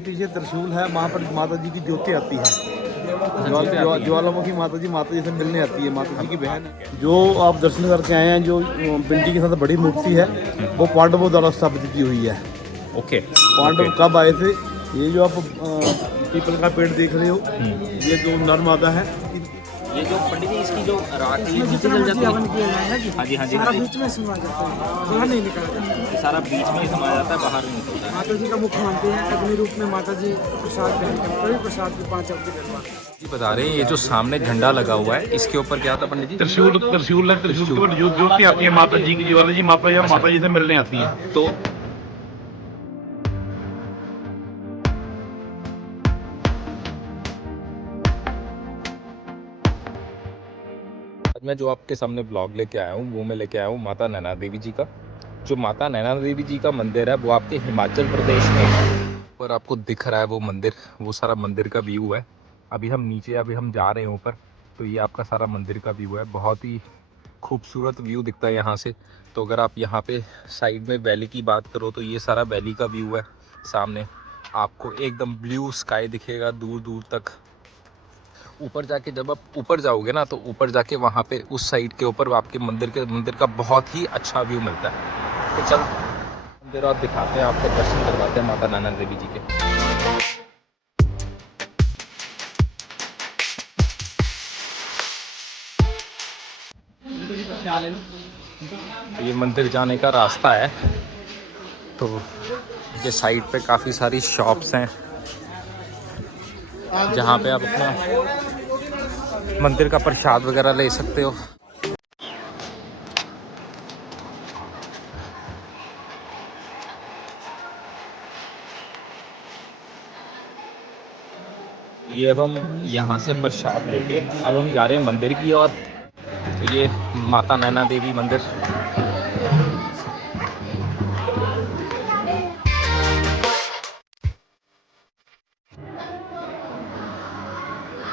पीछे त्रिशूल है, वहाँ पर माता जी की ज्योति आती है, ज्वालामुखी माता जी से मिलने आती है, माता जी की बहन है। जो आप दर्शन करके आए हैं, जो पिंडी के साथ बड़ी मूर्ति है, वो पांडवों द्वारा स्थापित की हुई है। ओके। पांडव कब आए थे? ये जो आप पीपल का पेड़ देख रहे हो, ये जो नर माता है, ये जो पंडित जी इसकी जो राख है नीचे चल जाती है। हाँ जी हाँ जी हाँ जी। बीच में समा जाता है, बाहर नहीं निकला जाता। ये सारा बीच में ही समा जाता है, बाहर नहीं निकलता है। माता जी का मुख्य मानते हैं, अग्नि रूप में माता जी प्रसाद पहनते हैं, कोई प्रसाद की 5 अवधि दरबार जी बता रहे हैं ये जो सामने झंडा लगा हुआ है इसके ऊपर क्या था पंडित जी? त्रिशूल है। त्रिशूल के ऊपर जो ज्योति आती है माता जी की, ज्वाला जी माता जी से मिलने आती है। तो आज मैं जो आपके सामने ब्लॉग लेके आया हूँ वो मैं लेके आया हूँ माता नैना देवी जी का। जो माता नैना देवी जी का मंदिर है वो आपके हिमाचल प्रदेश में ऊपर आपको दिख रहा है वो मंदिर, वो सारा मंदिर का व्यू है। अभी हम जा रहे हैं ऊपर, तो ये आपका सारा मंदिर का व्यू है। बहुत ही खूबसूरत व्यू दिखता है यहाँ से। तो अगर आप यहाँ पे साइड में वैली की बात करो तो ये सारा वैली का व्यू है। सामने आपको एकदम ब्लू स्काई दिखेगा दूर दूर तक। ऊपर जाके जब आप ऊपर जाओगे ना तो ऊपर जाके वहाँ पे उस साइड के ऊपर आपके मंदिर का बहुत ही अच्छा व्यू मिलता है। तो चल मंदिर और दिखाते हैं आपको, दर्शन करवाते हैं माता नैना देवी जी के। ये मंदिर जाने का रास्ता है। तो ये साइड पे काफ़ी सारी शॉप्स हैं जहाँ पे आप अपना मंदिर का प्रसाद वगैरह ले सकते हो। ये अब हम यहाँ से प्रसाद लेके अब हम जा रहे हैं मंदिर की ओर। तो ये माता नैना देवी मंदिर।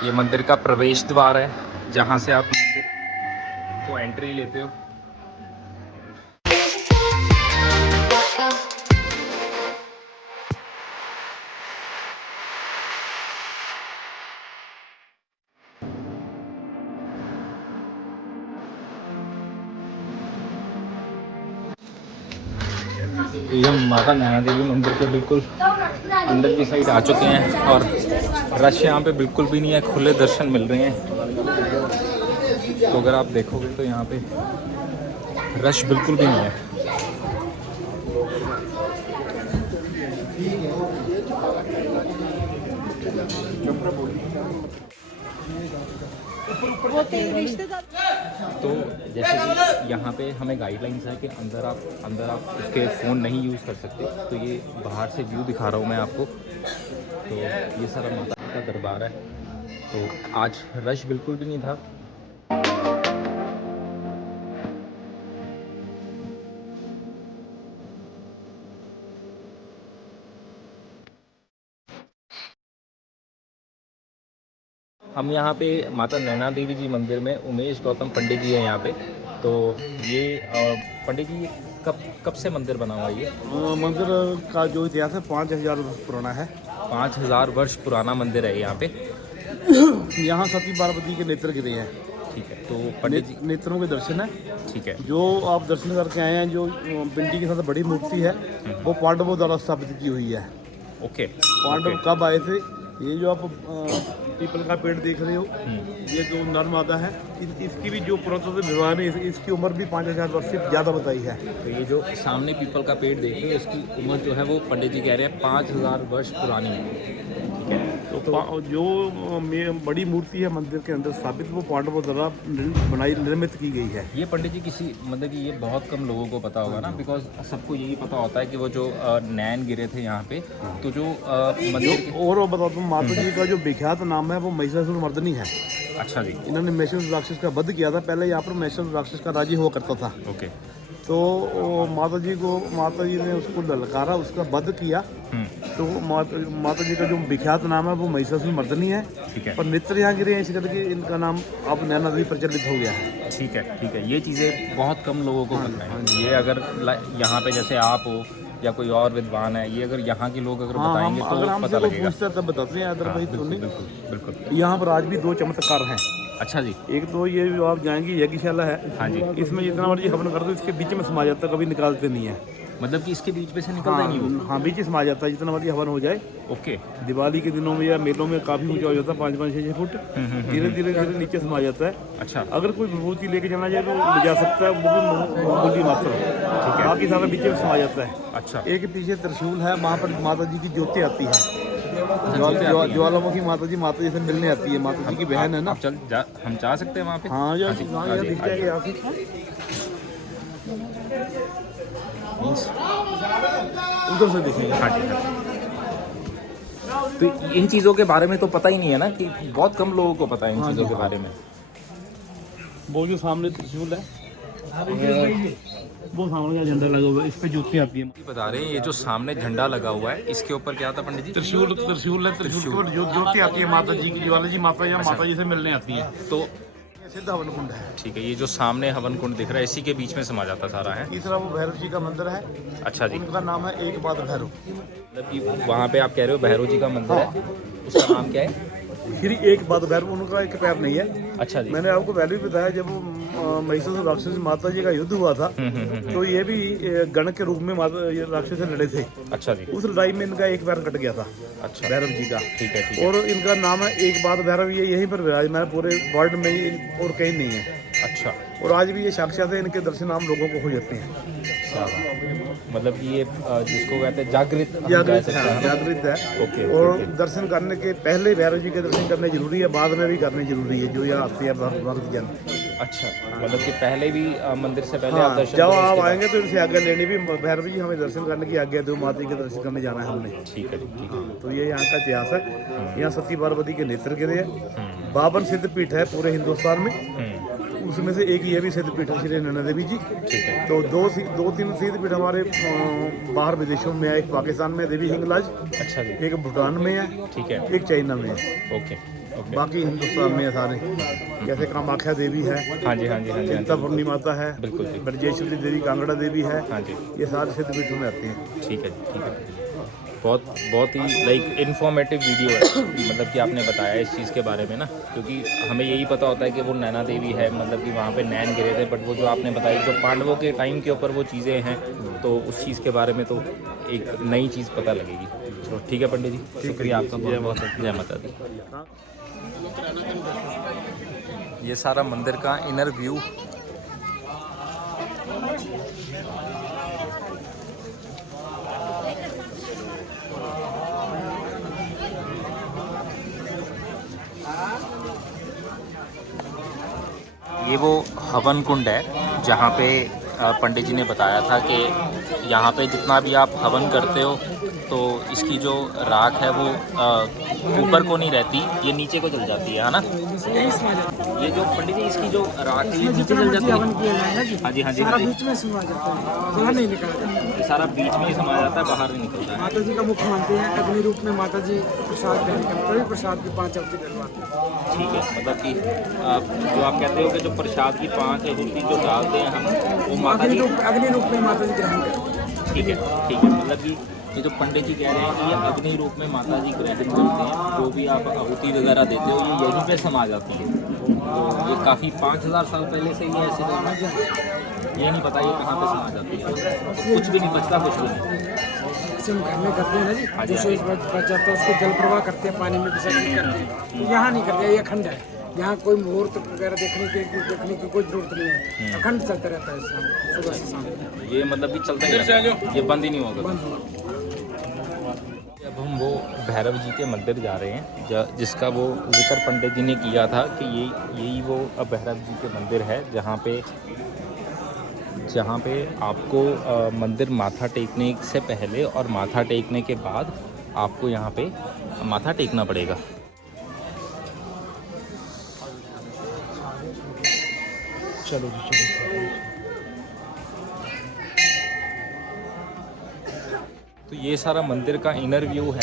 ये मंदिर का प्रवेश द्वार है जहाँ से आप मंदिर को एंट्री लेते हो। ये हम माता नैना देवी मंदिर के बिल्कुल अंदर की साइड आ चुके हैं और रश यहाँ पे बिल्कुल भी नहीं है, खुले दर्शन मिल रहे हैं। तो अगर आप देखोगे तो यहाँ पे रश बिल्कुल भी नहीं है। तो जैसे कि यहाँ पे हमें गाइडलाइंस है कि अंदर आप उसके फ़ोन नहीं यूज़ कर सकते। तो ये बाहर से व्यू दिखा रहा हूँ मैं आपको। तो ये सारा माता का दरबार है। तो आज रश बिल्कुल भी नहीं था। हम यहाँ पे माता नैना देवी जी मंदिर में उमेश गौतम पंडित जी हैं यहाँ पे। तो ये पंडित जी कब से मंदिर बना हुआ है ये? मंदिर का जो इतिहास है 5000 वर्ष पुराना है। 5000 वर्ष पुराना मंदिर है यहाँ पे। यहाँ सती पार्वती के नेत्र गिरे हैं। ठीक है, तो पंडित जी नेत्रों के दर्शन है। ठीक है। जो आप दर्शन करके आए हैं, जो पिंडी के साथ बड़ी मूर्ति है, वो पांडवों द्वारा स्थापित की हुई है। ओके। पांडव कब आए थे? ये जो आप पीपल का पेड़ देख रहे हो, ये जो नर माता है, इसकी भी जो पुरातत्व विभाग ने इसकी उम्र भी 5000 वर्ष से ज़्यादा बताई है। तो ये जो सामने पीपल का पेड़ देख रहे हो इसकी उम्र जो है वो पंडित जी कह रहे हैं 5000 वर्ष पुरानी है। ठीक है। तो जो बड़ी मूर्ति है मंदिर के अंदर स्थापित, वो पांडवों द्वारा निर्मित की गई है। ये पंडित जी किसी मतलब कि ये बहुत कम लोगों को पता होगा ना, बिकॉज सबको यही पता होता है कि वो जो नैन गिरे थे यहाँ पे। तो जो मंदिर और बताता हूँ, माता जी का जो विख्यात नाम है वो महिषासुर मर्दिनी है। अच्छा जी। इन्होंने महिषासुर राक्षस का वध किया था। पहले यहाँ पर महिषासुर राक्षस का राज्य हुआ करता था। ओके। तो माता जी ने उसको ललकारा, उसका वध किया। तो माता जी का जो विख्यात नाम है वो महिषासुर मर्दिनी है। ठीक है। पर नेत्र यहाँ गिरे हैं, इसी करके इनका नाम अब नैना देवी प्रचलित हो गया है। ठीक है। ठीक है, ये चीज़ें बहुत कम लोगों को पता है। ये अगर यहाँ पे जैसे आप हो या कोई और विद्वान है, ये अगर यहाँ के लोग अगर हाँ, बताएंगे अगर तो हमसे पता कोई लगेगा। पूछता है तब बताते हैं, अदरवाइज तो नहीं। बिल्कुल बिल्कुल। यहाँ पर आज भी दो चमत्कार हैं। अच्छा जी। एक तो ये जो आप जाएंगे यज्ञशाला है, हाँ जी। इसमें जितना मर्जी हवन कर दो इसके बीच में समा जाता है, कभी निकालते नहीं है। मतलब कि इसके बीच में से निकलता ही नहीं वो। हाँ, बीच में समा जाता है, जितना मर्जी हवन हो जाए। ओके। दिवाली के दिनों में या मेलों में काफ़ी ऊंचा हो जाता है, 5-5-6 फुट, धीरे धीरे धीरे नीचे समा जाता है। अच्छा। अगर कोई विभूति लेके जाना चाहे तो ले जा सकता है, वो भी मामूली मात्र, बाकी सारा बीच में समा जाता है। अच्छा। एक पीछे त्रिशूल है, वहाँ पर माता जी की ज्योति आती है, ज्वालामुखी माता जी से मिलने आती है, माता जी की बहन है ना। हम जा सकते हैं वहाँ पे? हाँ, हाँ जी, हाँ जी, दिख हाँ जी। जाएगा यहाँ से। उधर से दिखेगा। हाँ जी, हाँ जी। तो इन चीज़ों के बारे में तो पता ही नहीं है ना, कि बहुत कम लोगों को पता है इन चीज़ों के बारे में। वो जो सामने त्रिशूल है, वो सामने का झंडा लगा हुआ है, इस पे ज्योति आती है। बता रहे हैं ये जो सामने झंडा लगा हुआ है, इसके ऊपर क्या था पंडित जी? त्रिशूल है, त्रिशूल के ऊपर ज्योति आती है माता जी की, ज्वाला जी माता या माता जी से मिलने आती है। तो सिद्ध हवन कुंड है। ठीक है, ये जो सामने हवन कुंड दिख रहा है इसी के बीच में समा जाता सारा है। तीसरा वो भैरव जी का मंदिर है। अच्छा जी। उनका नाम है एक बात भैरव। मतलब कि वहाँ पे आप कह रहे हो भैरव जी का मंदिर है, उसका नाम क्या है? श्री एक बात भैरव, उनका एक पैर नहीं है। अच्छा जी। मैंने आपको पहले भी बताया, जब वो महिषासुर राक्षस माता जी का युद्ध हुआ था, तो ये भी गण के रूप में माता ये राक्षस से लड़े थे। अच्छा जी। उस लड़ाई में इनका एक पैर कट गया था। अच्छा। भैरव जी का। ठीक है, ठीक है। और इनका नाम है एक बात भैरव, ये यहीं पर विराजमान है पूरे वर्ल्ड में ही, और कहीं नहीं है। अच्छा। और आज भी ये साक्षात है, इनके दर्शन आम लोगों को हो जाते हैं। मतलब कि ये जिसको कहते हैं जागृत हम कह सकते हैं ना? जागृत है। ओके, और ओके। दर्शन करने के पहले भैरव जी के दर्शन करने जरूरी है, बाद में भी करने जरूरी है, जो यहाँ आते हैं भक्त जन। अच्छा, मतलब कि पहले भी मंदिर से पहले आप हाँ, दर्शन जब करें, आप उसके बाद- आएंगे तो इनसे आज्ञा लेनी भी, भैरव जी हमें दर्शन करने की आज्ञा दो, माता जी के दर्शन करने जाना है हमने। ठीक है, ठीक है। तो ये यहाँ का इतिहास है। यहाँ सती पार्वती के नेत्र गिरे है। 52 सिद्धपीठ है पूरे हिंदुस्तान में, उसमें से एक ये भी सिद्धपीठ है श्री नैना देवी जी। ठीक है। तो दो तीन सिद्धपीठ हमारे बाहर विदेशों में है, एक पाकिस्तान में देवी हिंगलाज, अच्छा जी। एक भूटान में है, ठीक है। एक चाइना में है, ओके, ओके। बाकी हिंदुस्तान में है सारे। जैसे कामाख्या देवी है, हाँ जी, हाँ जी, हाँ जी, हाँ जी। चिंतापूर्णी माता है, बिल्कुल जी। ब्रजेश्वरी देवी, कांगड़ा देवी है। हाँ जी। ये सारे सिद्धपीठों में आते हैं। ठीक है, ठीक है। बहुत ही लाइक इन्फॉर्मेटिव वीडियो है, मतलब कि आपने बताया इस चीज़ के बारे में ना, क्योंकि हमें यही पता होता है कि वो नैना देवी है, मतलब कि वहाँ पे नैन गिरे थे, बट वो जो आपने बताई जो पांडवों के टाइम के ऊपर वो चीज़ें हैं, तो उस चीज़ के बारे में तो एक नई चीज़ पता लगेगी। तो ठीक है पंडित जी, शुक्रिया आपका बहुत बहुत। जय माता दी। ये सारा मंदिर का इनर व्यू। ये वो हवन कुंड है जहाँ पे पंडित जी ने बताया था कि यहाँ पे जितना भी आप हवन करते हो तो इसकी जो राख है वो ऊपर को नहीं रहती, ये नीचे को चल जाती है ना? यही समा जाता है। ये जो पंडित जी इसकी जो राख है ये नीचे जितना चल मर्जी जाती है। हवन किया जाए ना जी, हाँ जी, हाँ जी, सारा हाँ जी। बीच में समा जाता है, बाहर नहीं निकला जाता। ये सारा बीच में ही समा जाता है, बाहर नहीं निकलता है। माता जी का मुख मानते हैं, अग्नि रूप में माता जी प्रसाद ग्रहण करते हैं, तभी प्रसाद की 5 अवधि डलवाते हैं। ठीक है, मतलब कि जो आप कहते हो कि जो प्रसाद की 5 अवधि जो डालते हैं हम, वो माता जी। अग्नि रूप में माता जी ग्रहण करते हैं। ठीक है, ठीक है। मतलब कि ये जो पंडित जी कह रहे हैं कि ये अग्नि रूप में माता जी ग्रहण करते हैं, जो भी आप आहुति वगैरह देते हो ये यहीं पे समा जाती है। तो ये काफ़ी 5000 साल पहले से ही ऐसे करना, ये नहीं पता ये कहाँ पे समा जाती है, तो कुछ भी नहीं बचता, कुछ भी नहीं। जैसे हम घर में करते हैं ना जी, हाँ जी, जो शेष बच जाता है उसको जल प्रवाह करते हैं, पानी में विसर्जित करते हैं। तो यहाँ नहीं करते, ये अखंड है। यहाँ कोई मुहूर्त वगैरह देखने की कोई जरूरत नहीं है, अखंड चलता रहता है शाम, सुबह से शाम। ये मतलब कि चलता ही रहता है, ये बंद ही नहीं होगा। बंद हुआ। अब हम वो भैरव जी के मंदिर जा रहे हैं जिसका वो जिक्र पंडित जी ने किया था कि यही वो भैरव जी के मंदिर है जहाँ पे आपको मंदिर माथा टेकने से पहले और माथा टेकने के बाद आपको यहाँ पे माथा टेकना पड़ेगा। चलो जी, चलो। तो ये सारा मंदिर का इनर व्यू है,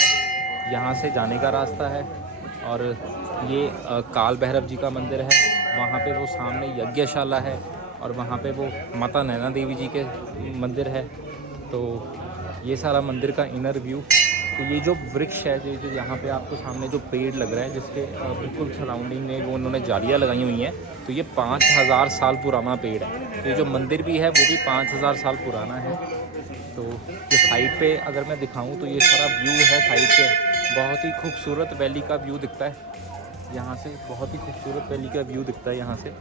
यहाँ से जाने का रास्ता है। और ये काल भैरव जी का मंदिर है, वहाँ पे वो सामने यज्ञशाला है, और वहाँ पे वो माता नैना देवी जी के मंदिर है। तो ये सारा मंदिर का इनर व्यू। तो ये जो वृक्ष है, जो यहाँ पे आपको सामने जो पेड़ लग रहा है, जिसके बिल्कुल सराउंडिंग में वो उन्होंने जालियाँ लगाई हुई हैं, तो ये 5000 साल पुराना पेड़ है। तो ये जो मंदिर भी है वो भी 5000 साल पुराना है। तो ये साइड पे अगर मैं दिखाऊं तो ये सारा व्यू है साइड पे, बहुत ही खूबसूरत वैली का व्यू दिखता है यहाँ से, बहुत ही खूबसूरत वैली का व्यू दिखता है यहाँ से।